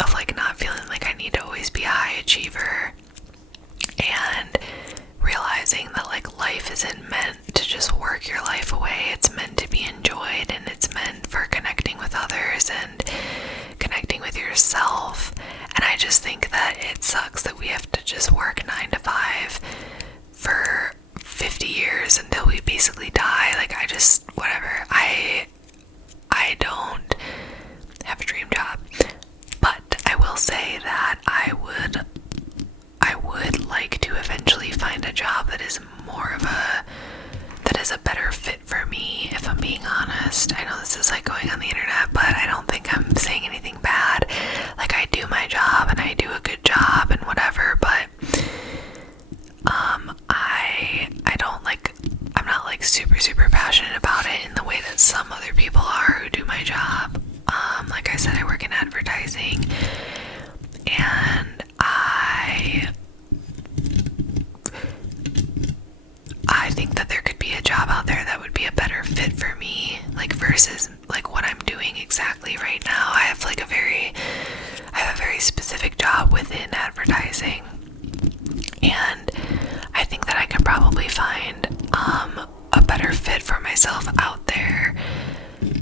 of like not feeling like I need to always be a high achiever, and realizing that like life isn't meant to just work your life away. It's meant to be enjoyed, and it's meant for connecting with others and connecting with yourself. And I just think that it sucks that we have to just work 9 to 5 for 50 years until we basically die. Like, I just, whatever. I don't have a dream job, but I will say that I would like to eventually find a job that is a better fit for me, if I'm being honest. I know this is like going on the internet, but I don't think I'm saying anything bad. Like, I do my job and I do a good job and whatever, but I don't like, I'm not like super passionate about it in the way that some other people are who do my job. Like I said, I work in advertising, and I think that there could be a job out there that would be a better fit for me, like versus like what I'm doing exactly right now. I have a very specific job within advertising, and I think that I could probably find a better fit for myself out there.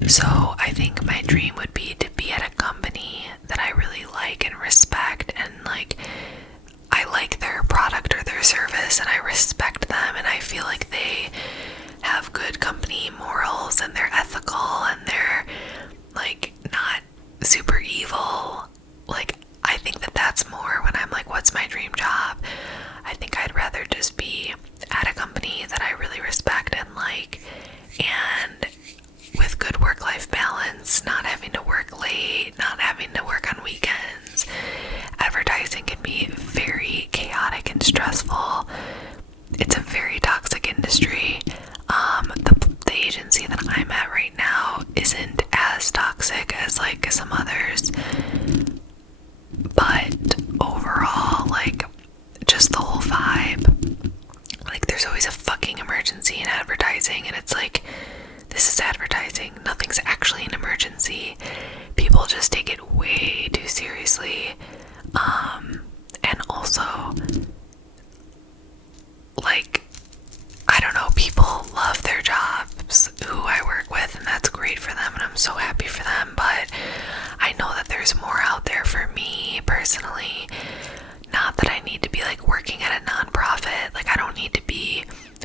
So I think my dream would be to be at a company that I really like and respect, and like I like their product or their service, and I respect them, and I feel like they have good company morals, and they're ethical, and they're like not super evil. Like, I think that that's more when I'm like, what's my dream job? I think I'd rather just be at a company that I really respect and like, and with good work-life balance, not having to work late, not having to work on weekends. Advertising can be very chaotic and stressful. It's a very toxic industry. The agency that I'm at right now isn't as toxic as like some others, but overall, like, just the whole vibe, like, there's always a fucking emergency in advertising, and it's like, this is advertising, nothing's actually an emergency. People just take it way too seriously. And also, like, I don't know, people love their jobs who I work with, and that's great for them, and I'm so happy for them, but I know that there's more out there for me personally. Not that I need to be like working at a nonprofit, like I don't need to be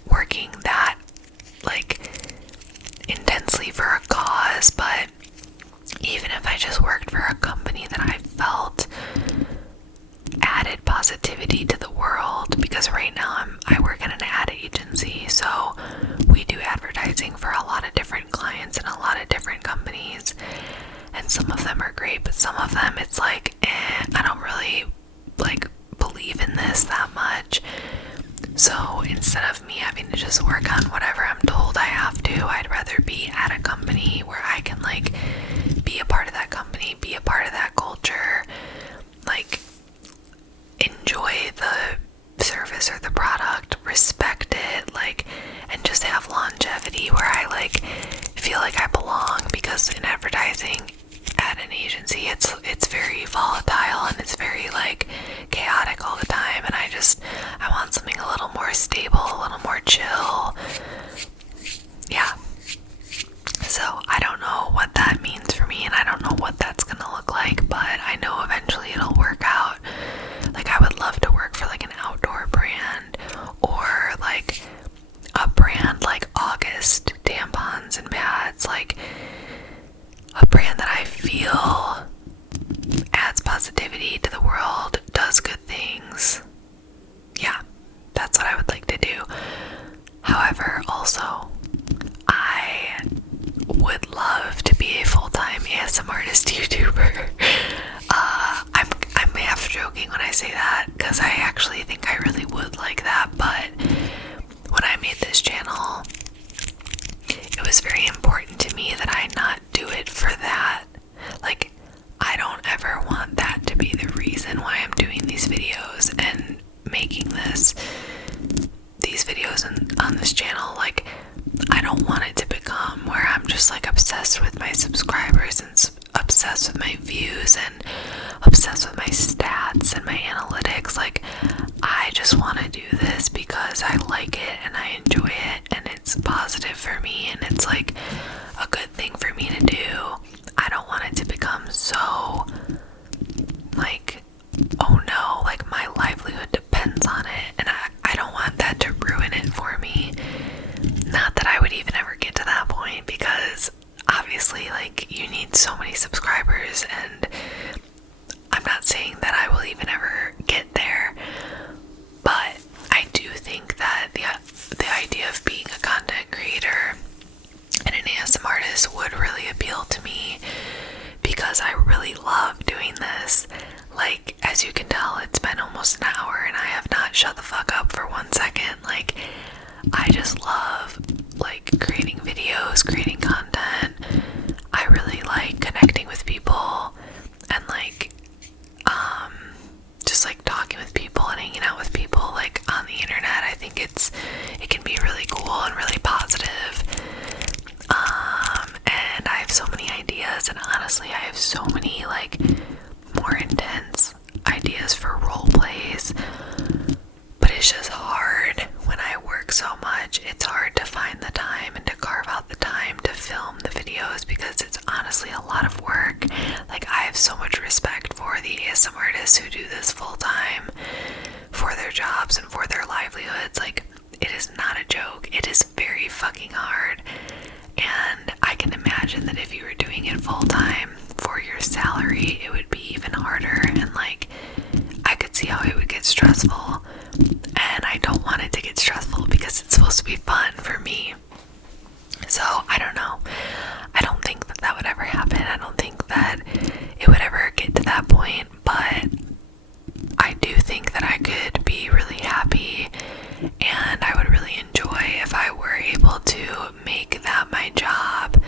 working that like intensely for a cause, but even if I just worked for a company that I felt added positivity to the world, because right now I work at an ad agency, so we do advertising for a lot of different clients and a lot of different companies, and some of them are great, but some of them it's like, I don't really like believe in this that much. So instead of me having to just work on whatever I'm told I have to, I'd rather be at a company where I can like be a part of that company, be a part of that culture, like enjoy the service or the product, respect it, like, and just have longevity where I like feel like I belong, because in advertising at an agency it's very volatile and it's very like chaotic all the time, and I want something a little more stable, a little more chill. Yeah. So I don't know what that means for me, and I don't know what that's gonna look like, but I know eventually it'll work out. Like, I would love to work for like an outdoor brand, or like a brand like August tampons and pads, like a brand that I feel adds YouTuber. I'm half joking when I say that, because I actually think I really would like that, but when I made this channel, it was very important to me that I not do it for that. Like, I don't ever want that to be the reason why I'm doing these videos and making these videos on this channel. Like, I don't want it to become where I'm just like obsessed with my subscribers and obsessed with my views and obsessed with my stats and my analytics. Like, I just want to do this because I like it and I enjoy it and it's positive for me and it's like a good thing for me to do. I don't want it to become so like, oh no, like my livelihood depends on it, and I don't want that to ruin it for me. Not that I would even ever get to that point, because obviously, like, you need so many subscribers, and I'm not saying that I will even ever get there, but I do think that the idea of being a content creator and an ASMR artist would really appeal to me, because I really love doing this. Like, as you can tell, it's been almost an hour and I have not shut the fuck up for 1 second. Like, I just love, like, creating videos, creating content. I really like connecting with people and, like, just, like, talking with people and hanging out with people, like, on the internet. I think it can be really cool and really positive. And I have so many ideas, and honestly, I have so many, like, more intense ideas for role plays, but it's just hard when I work so much. It's hard to find the time and to carve out the time to film the videos, because it's honestly a lot of work. Like, I have so much respect for the ASMR artists who do this full time for their jobs and for their livelihoods. Like, it is not a joke. It is very fucking hard. And I can imagine that if you were doing it full time for your salary, it would be even harder. And, like, I could see how it would get stressful. And I don't want it to get stressful because it's supposed to be fun for me. So, I don't know. I don't think that that would ever happen. I don't think that it would ever get to that point. But I do think that I could be really happy, and I would really enjoy if I were able to make that my job.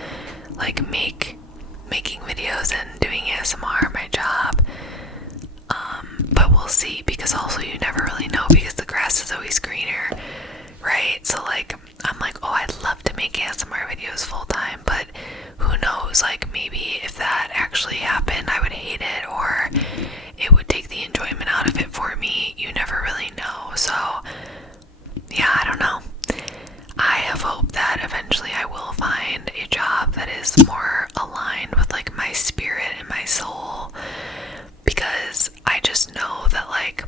Like, making videos and doing ASMR my job. But we'll see, because also you never really know, because the grass is always greener, right? So, like, I'm like, oh, I'd love to make ASMR videos full time, but who knows? Like, maybe if that actually happened, I would hate it, or it would take the enjoyment out of it for me. You never really know. So, yeah, I don't know. I have hope that eventually I will find a job that is more aligned with, like, my spirit and my soul, because I just know that, like,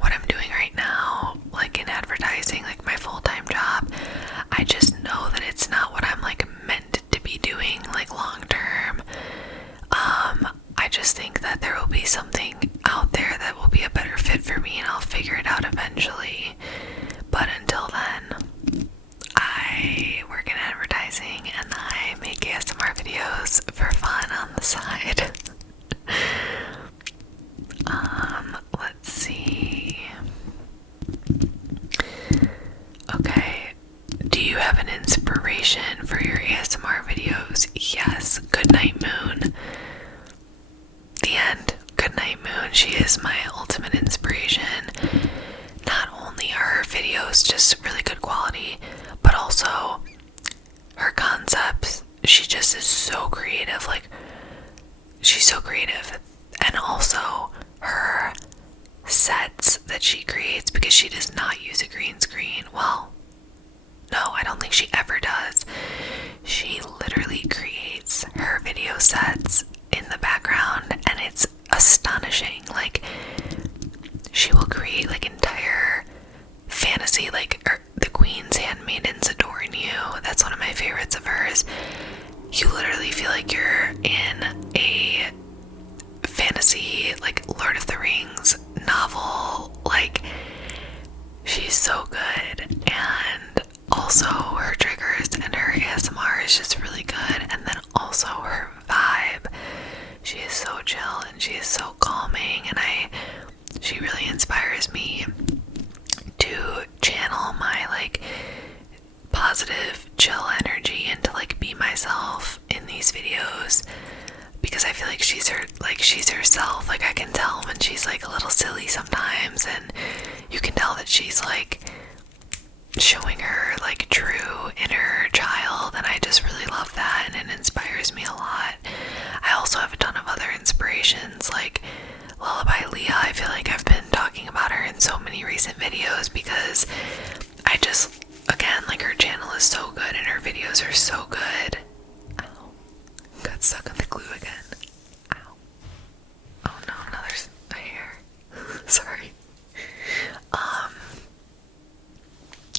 what I'm doing right now, like, in advertising, like, my full-time job, I just know that it's not what I'm, like, meant to be doing, like, long-term. I just think that there will be something out there that will be a better fit for me, and I'll figure it out eventually. But until then, I work in advertising and I make ASMR videos for fun on the side. Let's see. Okay. Do you have an inspiration for your ASMR videos? Yes. Goodnight Moon. The end. Goodnight Moon. She is my ultimate inspiration. Not only are her videos just really good quality, but also her concepts. She just is so creative. Like, she's so creative. And also her sets that she creates, because she does not use a green screen. Well, no, I don't think she ever does. She literally creates her video sets in the background, and it's astonishing. Like, she will create, like, entire fantasy, like, the Queen's Handmaidens Adoring You. That's one of my favorites of hers. You literally feel like you're in a fantasy, like, Lord of the Rings novel. Like, she's so good. And also her triggers and her ASMR is just really good. And then also her vibe. chill and she is so calming, and she really inspires me to channel my like positive chill energy and to like be myself in these videos, because I feel like she's herself. Like I can tell when she's like a little silly sometimes, and you can tell that she's like showing her like true inner child, and I just really love that, and it inspires me a lot. I also have a ton of other inspirations like Lullaby Leah. I feel like I've been talking about her in so many recent videos because I just, again, like her channel is so good and her videos are so good. Ow. Got stuck on the glue again. Ow. Oh no, now there's a hair. Sorry.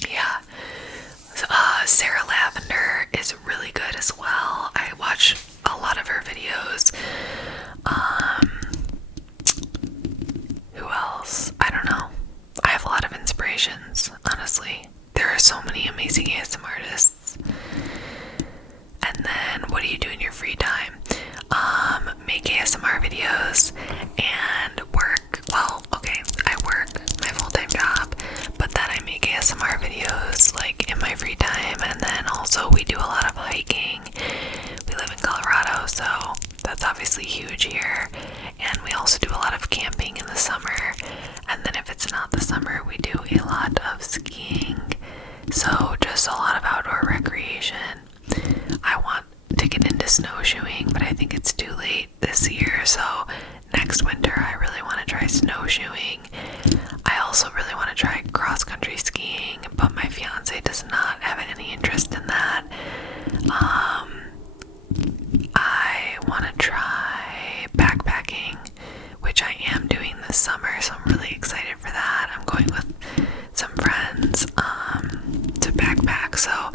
Yeah. Sarah Lavender is really good as well. I watch a lot of her videos. Who else? I don't know. I have a lot of inspirations, honestly. There are so many amazing ASMR artists. And then, what do you do in your free time? Make ASMR videos and work. Well, okay, I work my full-time job, but then I make ASMR videos like in my free time, and then also we do a lot of hiking. We live in Colorado, so that's obviously huge here, and we also do a lot of camping in the summer, and then if it's not the summer, we do a lot of skiing. So just a lot of outdoor recreation. I want to get into snowshoeing, but I think it's too late this year, so next winter I really want to try snowshoeing. I also really want to try cross-country skiing, but my fiance does not have any interest in that. I want to try backpacking, which I am doing this summer, so I'm really excited for that. I'm going with some friends to backpack, so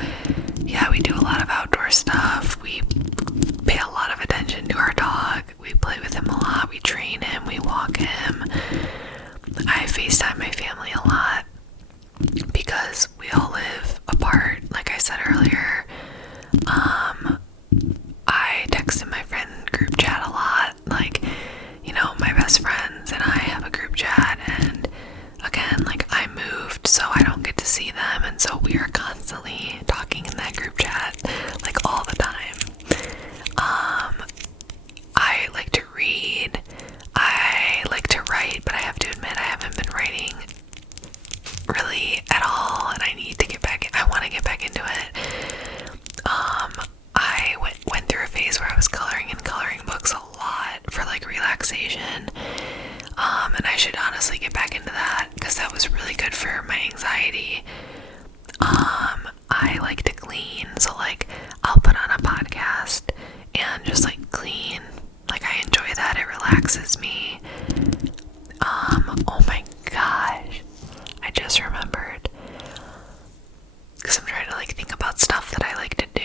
yeah, we do a lot of outdoor stuff. We pay a lot of attention to our dog. We play with him a lot. We train him. We walk him. I FaceTime my family a lot because we all live apart, like I said earlier. I text in my friend group chat a lot. Like, you know, my best friends and I have a group chat, and again, like I moved, so I don't get to see them, and so we are constantly talking in that group chat, like all the time. I like to read. I like to write, but I have to admit I haven't been writing really at all, and I need to get back. I want to get back into it. I went through a phase where I was coloring books a lot for like relaxation. And I should honestly get back into that because that was really good for my anxiety. I like to clean, so like I'll put on a podcast and just like clean. Like I enjoy that, it relaxes me. Oh my gosh, I just remembered, because I'm trying to like think about stuff that I like to do.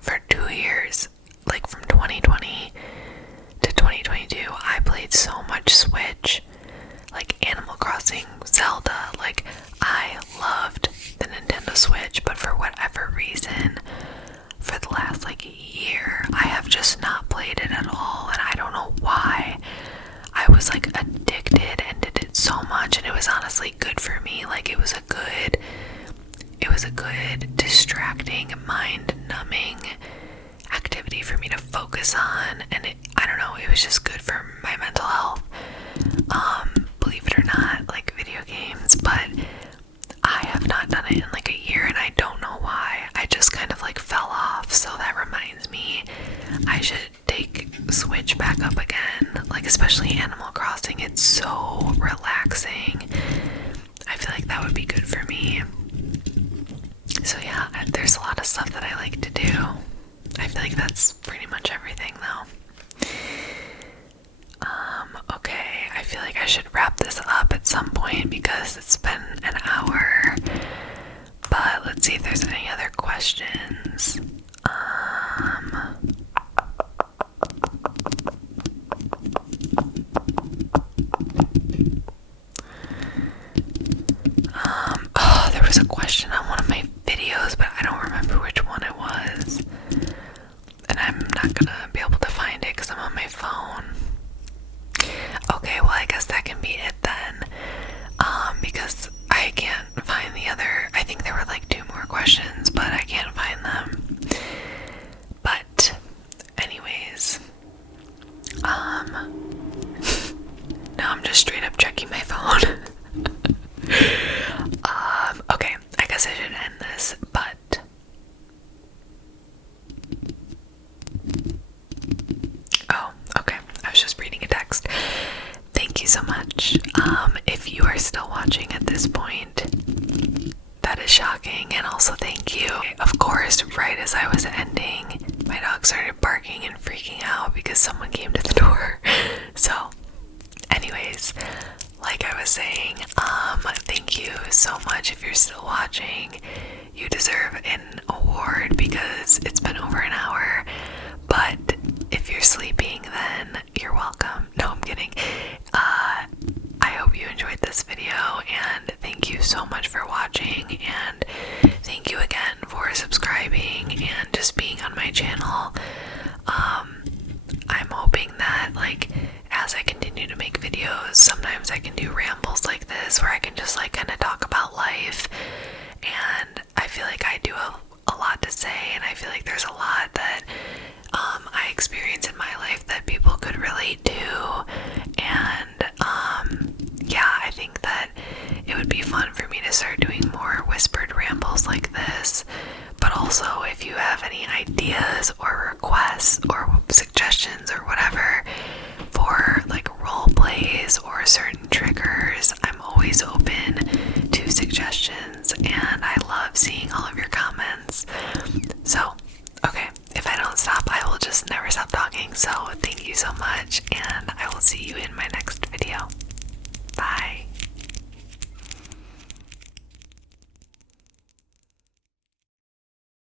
For 2 years, like from 2020 to 2022, I played so much Switch, like Animal Crossing, Zelda. Like I loved the Nintendo Switch, but for whatever reason, for the last like year, I have just not played it at all, and I don't know why. I was like addicted and did it so much, and it was honestly good for me. Like it was a good distracting, mind-numbing activity for me to focus on, and I don't know, it was just good for my mental health. Believe it or not, like video games, but I have not done it in like a year, and I don't know why. I just kind of like fell off, so that reminds me I should take Switch back up again, like especially Animal Crossing. It's so relaxing. I feel like that would be good for me. So yeah, there's a lot of stuff that I like to do. I feel like that's pretty much everything though. Okay, I feel like I should wrap this up at some point because it's been an hour. But let's see if there's any other questions. There was a question on one of my videos, but I don't remember which one it was. And I'm not gonna be able I guess that can be it then. Because I can't find the other. I think there were like 2 more questions, but I can't find them. But anyways, now I'm just straight up checking my phone. Okay, I guess I should end this, but oh, okay. I was just reading a text. Thank you so much. If you are still watching at this point, that is shocking, and also thank you. Of course, right as I was ending, my dog started barking and freaking out because someone came to the door. So, anyways, like I was saying, thank you so much if you're still watching. You deserve an award because it's been over an hour, but if you're sleeping, then you're welcome. No, I'm kidding. I hope you enjoyed this video, and thank you so much for watching, and thank you again for subscribing and just being on my channel. I'm hoping that, like, as I continue to make videos, sometimes I can do rambles like this where I can just like kind of talk about life, and I feel like I do a lot to say, and I feel like there's a lot that I experience in my life that people could relate to, and yeah, I think that it would be fun for me to start doing more whispered rambles like this. But also, if you have any ideas or requests or suggestions or whatever for like role plays or certain triggers, I'm always open to suggestions, and I love seeing all of your comments. So, okay, if I don't stop, I will just never stop talking. So thank you so much, and I will see you in my next